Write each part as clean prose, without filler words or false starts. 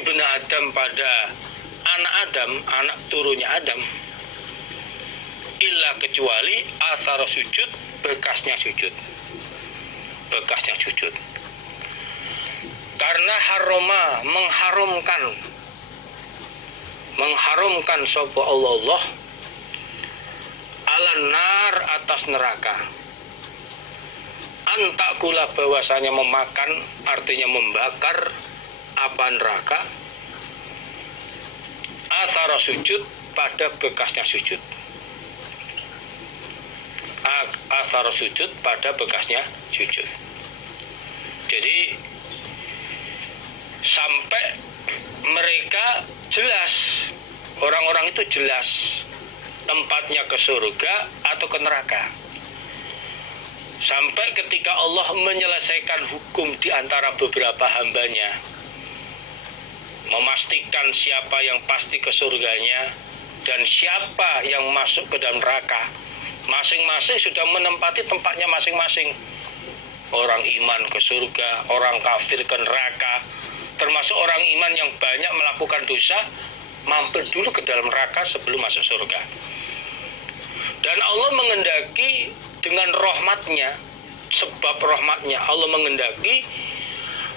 ibnu Adam pada anak Adam, anak turunnya Adam, illa kecuali asar sujud, bekasnya sujud. Bekasnya sujud. Karena haroma, mengharumkan sapa Allah ala nar, atas neraka. Antakula, bahwasanya memakan, artinya membakar apa neraka. Asara sujud, pada bekasnya sujud. Asara sujud, pada bekasnya sujud. Jadi sampai mereka jelas, orang-orang itu jelas tempatnya ke surga atau ke neraka. Sampai ketika Allah menyelesaikan hukum di antara beberapa hambanya, memastikan siapa yang pasti ke surganya dan siapa yang masuk ke dalam neraka, masing-masing sudah menempati tempatnya masing-masing. Orang iman ke surga, orang kafir ke neraka, termasuk orang iman yang banyak melakukan dosa, mampir dulu ke dalam neraka sebelum masuk surga. Dan Allah mengendaki dengan rahmatnya, sebab rahmatnya Allah mengendaki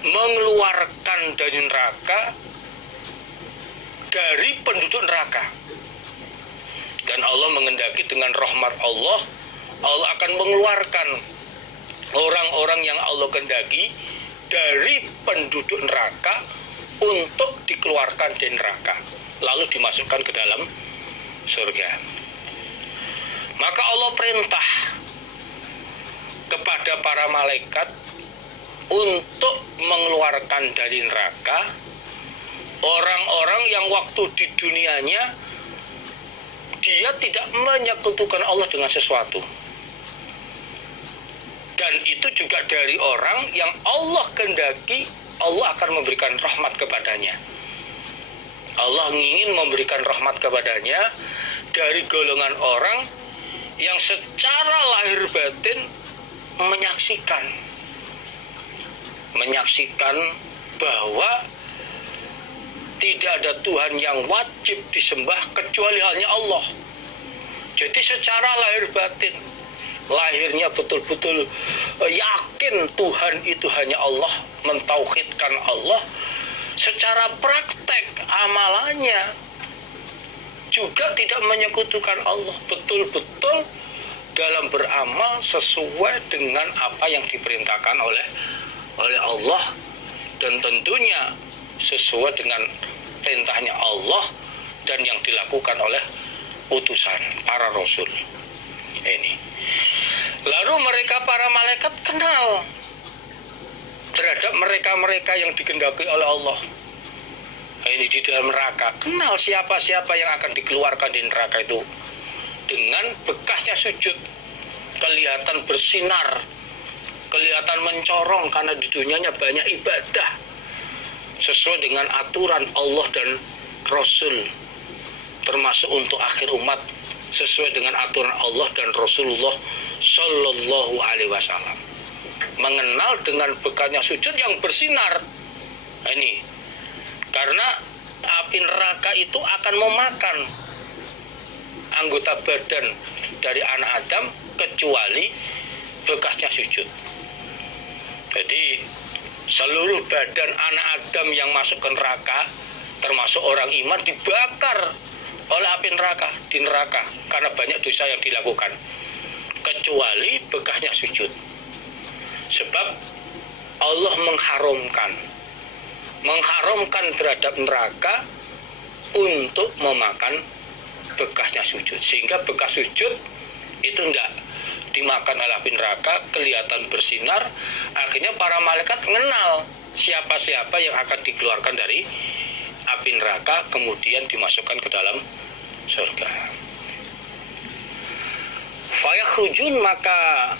mengeluarkan dari neraka, dari penduduk neraka. Dan Allah mengendaki dengan rahmat Allah, Allah akan mengeluarkan orang-orang yang Allah kehendaki dari penduduk neraka untuk dikeluarkan dari neraka, lalu dimasukkan ke dalam surga. Maka Allah perintah kepada para malaikat untuk mengeluarkan dari neraka orang-orang yang waktu di dunianya dia tidak menyekutukan Allah dengan sesuatu. Dan itu juga dari orang yang Allah kehendaki Allah akan memberikan rahmat kepadanya. Allah ingin memberikan rahmat kepadanya dari golongan orang yang secara lahir batin menyaksikan bahwa tidak ada Tuhan yang wajib disembah kecuali hanya Allah. Jadi secara lahir batin, lahirnya betul-betul yakin Tuhan itu hanya Allah, mentauhidkan Allah. Secara praktek amalannya juga tidak menyekutukan Allah, betul-betul dalam beramal sesuai dengan apa yang diperintahkan oleh Allah, dan tentunya sesuai dengan perintahnya Allah dan yang dilakukan oleh utusan para rasul ini. Lalu mereka para malaikat kenal terhadap mereka-mereka yang dikehendaki oleh Allah ini di dalam neraka, kenal siapa-siapa yang akan dikeluarkan di neraka itu dengan bekasnya sujud, kelihatan bersinar, kelihatan mencorong karena di dunianya banyak ibadah sesuai dengan aturan Allah dan Rasul, termasuk untuk akhir umat sesuai dengan aturan Allah dan Rasulullah Sallallahu Alaihi Wasallam. Mengenal dengan bekasnya sujud yang bersinar ini, karena api neraka itu akan memakan anggota badan dari anak Adam kecuali bekasnya sujud. Jadi seluruh badan anak Adam yang masuk ke neraka, termasuk orang iman, dibakar oleh api neraka di neraka karena banyak dosa yang dilakukan, kecuali bekasnya sujud. Sebab Allah mengharamkan terhadap neraka untuk memakan bekasnya sujud, sehingga bekas sujud itu tidak dimakan oleh api neraka, kelihatan bersinar. Akhirnya para malaikat mengenal siapa-siapa yang akan dikeluarkan dari api neraka kemudian dimasukkan ke dalam surga. Fayakhrujun, maka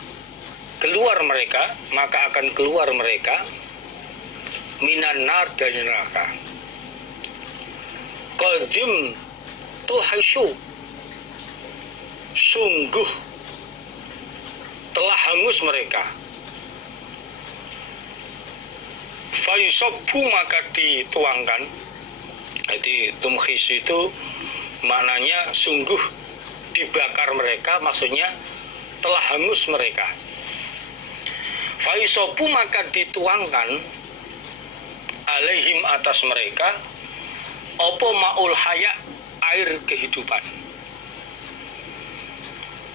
akan keluar mereka minan nar, dari neraka. Qadim tuhasyu, sungguh telah hangus mereka. Fayusabbu, maka dituangkan Jadi tumkhis itu maknanya sungguh dibakar mereka, maksudnya telah hangus mereka. Faisopu maka dituangkan alaihim atas mereka opo maul haya air kehidupan.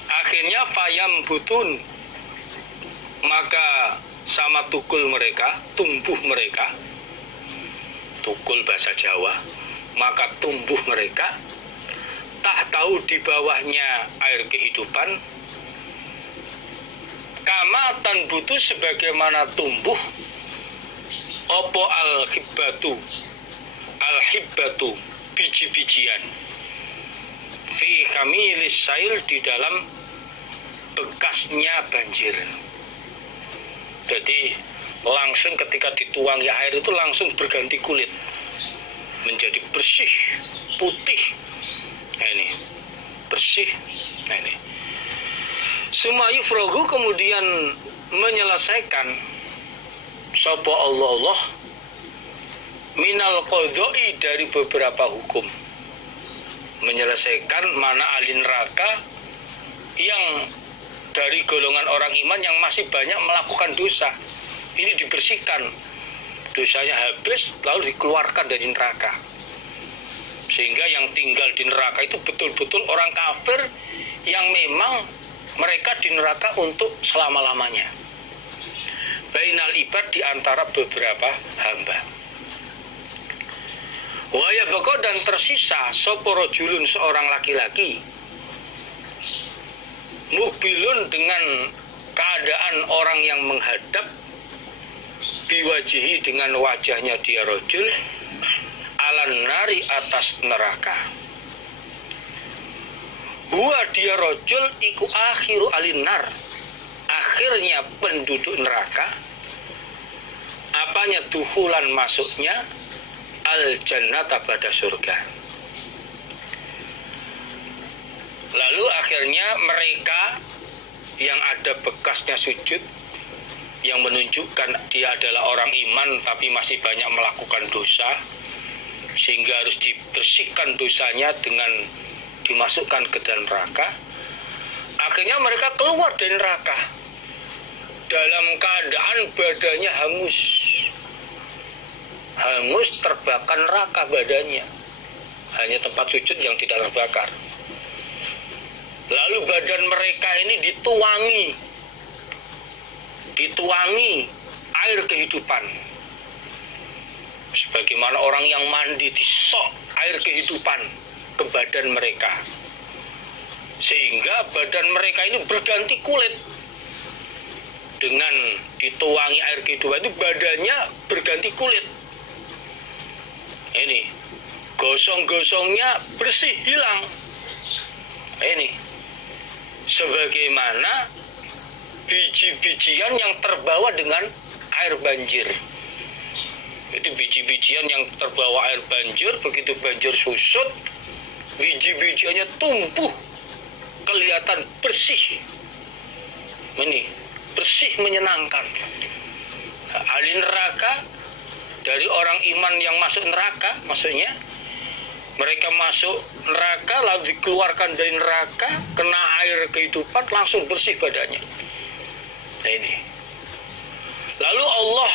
Akhirnya fayam butun maka sama tukul mereka, tumbuh mereka, tukul bahasa Jawa, maka tumbuh mereka, tak tahu di bawahnya air kehidupan, kamatan butuh sebagaimana tumbuh, opo al-hibbatu, biji-bijian, fi khamilis sail di dalam bekasnya banjir. Jadi langsung ketika dituangi air itu langsung berganti kulit, menjadi bersih, putih. Nah ini bersih. Nah ini Sumayu frogu kemudian menyelesaikan sapa Allah minal qadha'i dari beberapa hukum, menyelesaikan mana ahli neraka yang dari golongan orang iman yang masih banyak melakukan dosa. Ini dibersihkan, dosanya habis lalu dikeluarkan dari neraka, sehingga yang tinggal di neraka itu betul-betul orang kafir yang memang mereka di neraka untuk selama-lamanya. Bainal ibad di antara beberapa hamba. Waya bako dan tersisa soporo julun seorang laki-laki, mubilun dengan keadaan orang yang menghadap, biwajihi dengan wajahnya dia rojul, alan nari atas neraka. Huwa dia rojul iku akhiru alinar, akhirnya penduduk neraka. Apanya duhulan masuknya al jannata pada surga. Lalu akhirnya mereka yang ada bekasnya sujud, yang menunjukkan dia adalah orang iman tapi masih banyak melakukan dosa, sehingga harus dibersihkan dosanya dengan dimasukkan ke dalam neraka. Akhirnya mereka keluar dari neraka dalam keadaan badannya hangus terbakar neraka badannya, hanya tempat sujud yang tidak terbakar. Lalu badan mereka ini dituangi air kehidupan, sebagaimana orang yang mandi disok air kehidupan ke badan mereka, sehingga badan mereka ini berganti kulit. Dengan dituangi air kehidupan itu badannya berganti kulit. Ini gosong-gosongnya bersih, hilang. Ini sebagaimana biji-bijian yang terbawa dengan air banjir. Itu biji-bijian yang terbawa air banjir, begitu banjir susut, biji-bijiannya tumbuh, kelihatan bersih. Ini bersih, menyenangkan. Ahli neraka dari orang iman yang masuk neraka, maksudnya mereka masuk neraka lalu dikeluarkan dari neraka, kena air kehidupan, langsung bersih badannya. Nah ini. Lalu Allah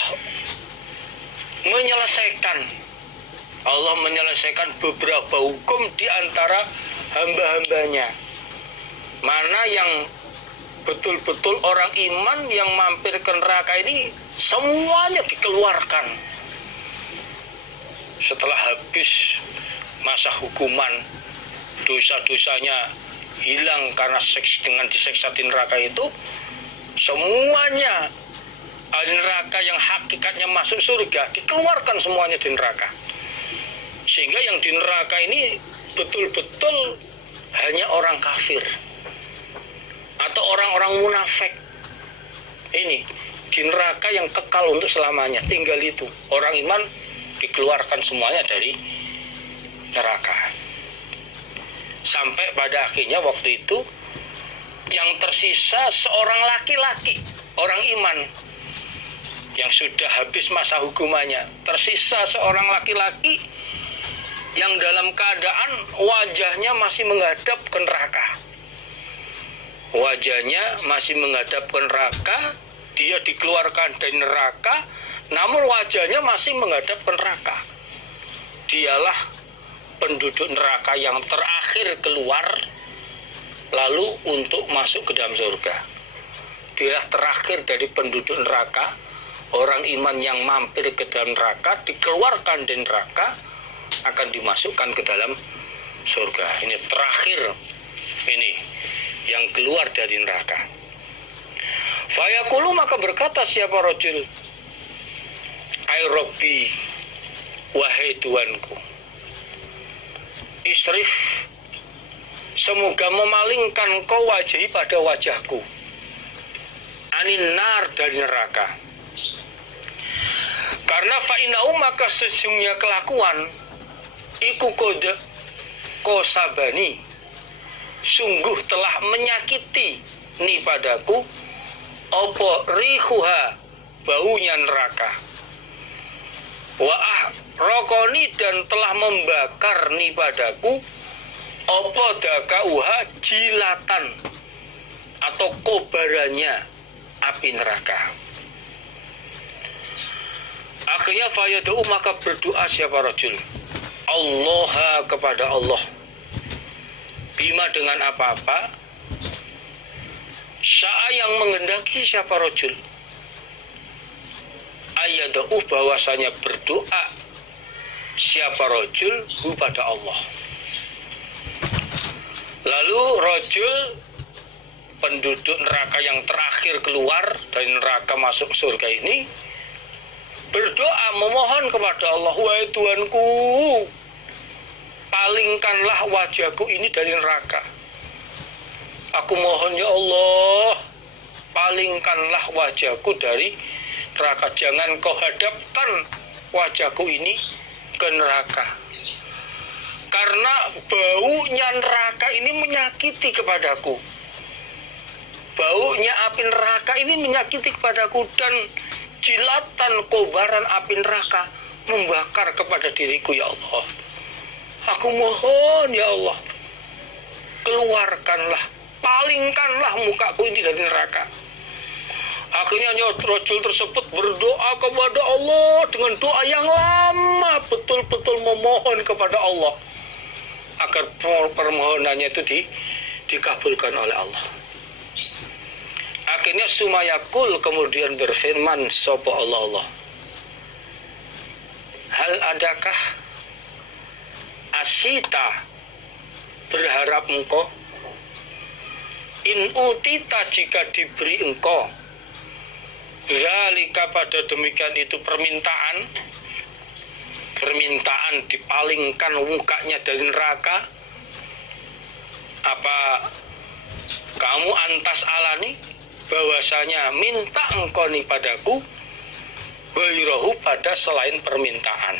menyelesaikan beberapa hukum di antara hamba-hambanya. Mana yang betul-betul orang iman yang mampir ke neraka ini semuanya dikeluarkan setelah habis masa hukuman, dosa-dosanya hilang karena dengan diseksa di neraka itu. Semuanya ahli neraka yang hakikatnya masuk surga dikeluarkan semuanya di neraka, sehingga yang di neraka ini betul-betul hanya orang kafir atau orang-orang munafik. Ini di neraka yang kekal untuk selamanya, tinggal itu. Orang iman dikeluarkan semuanya dari neraka, sampai pada akhirnya waktu itu yang tersisa seorang laki-laki, orang iman yang sudah habis masa hukumannya. Tersisa seorang laki-laki yang dalam keadaan wajahnya masih menghadap ke neraka. Wajahnya masih menghadap ke neraka, dia dikeluarkan dari neraka, namun wajahnya masih menghadap ke neraka. Dialah penduduk neraka yang terakhir keluar, lalu untuk masuk ke dalam surga. Dialah terakhir dari penduduk neraka, orang iman yang mampir ke dalam neraka, dikeluarkan dari neraka, akan dimasukkan ke dalam surga. Ini terakhir, ini yang keluar dari neraka. Fayaqulu, maka berkata siapa rajul, ay Rabbi, wahai Tuanku, isrif, semoga memalingkan kau wajahi pada wajahku, anin nar, dari neraka. Karena fa'inau, maka sesungguhnya kelakuan iku kode kosabani, sungguh telah menyakiti ni padaku opo rihuha, baunya neraka, wa rokoni, dan telah membakar ni padaku opo dakauha, jilatan atau kobarannya api neraka. Akhirnya fayadau, maka berdoa siapa rajul, Allah, kepada Allah, bima, dengan apa-apa, sya'a, yang menghendaki siapa rajul, ayadau, bahwasanya berdoa siapa rajul kepada Allah. Lalu rajul, penduduk neraka yang terakhir keluar dari neraka masuk surga ini, berdoa memohon kepada Allah, wahai Tuanku, palingkanlah wajahku ini dari neraka. Aku mohon ya Allah, palingkanlah wajahku dari neraka. Jangan kau hadapkan wajahku ini ke neraka. Karena baunya neraka ini menyakiti kepadaku. Baunya api neraka ini menyakiti kepadaku, dan jilatan kobaran api neraka membakar kepada diriku ya Allah. Aku mohon ya Allah, keluarkanlah, palingkanlah mukaku ini dari neraka. Akhirnya rajul tersebut berdoa kepada Allah dengan doa yang lama, betul-betul memohon kepada Allah agar permohonannya itu dikabulkan oleh Allah. Akhirnya sumayakul, kemudian berfirman sapa Allah, hal adakah asita, berharap engkau, in utita, jika diberi engkau, zalika, pada demikian itu permintaan dipalingkan mukanya dari neraka, apa kamu antas alani, bahwasanya minta engkau nih padaku, ghairahu, pada selain permintaan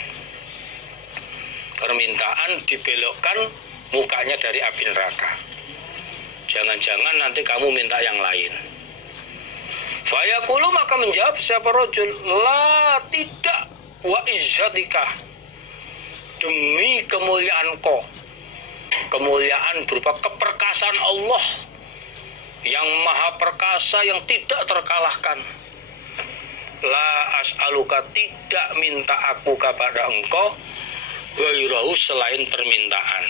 dibelokkan mukanya dari api neraka. Jangan-jangan nanti kamu minta yang lain. Fayaqulu, maka menjawab siapa rajul, la, tidak, wa izzatika, demi kemuliaan kau, kemuliaan berupa keperkasaan Allah yang maha perkasa, yang tidak terkalahkan, la as'aluka, tidak minta aku kepada engkau, ghairahu, selain permintaan.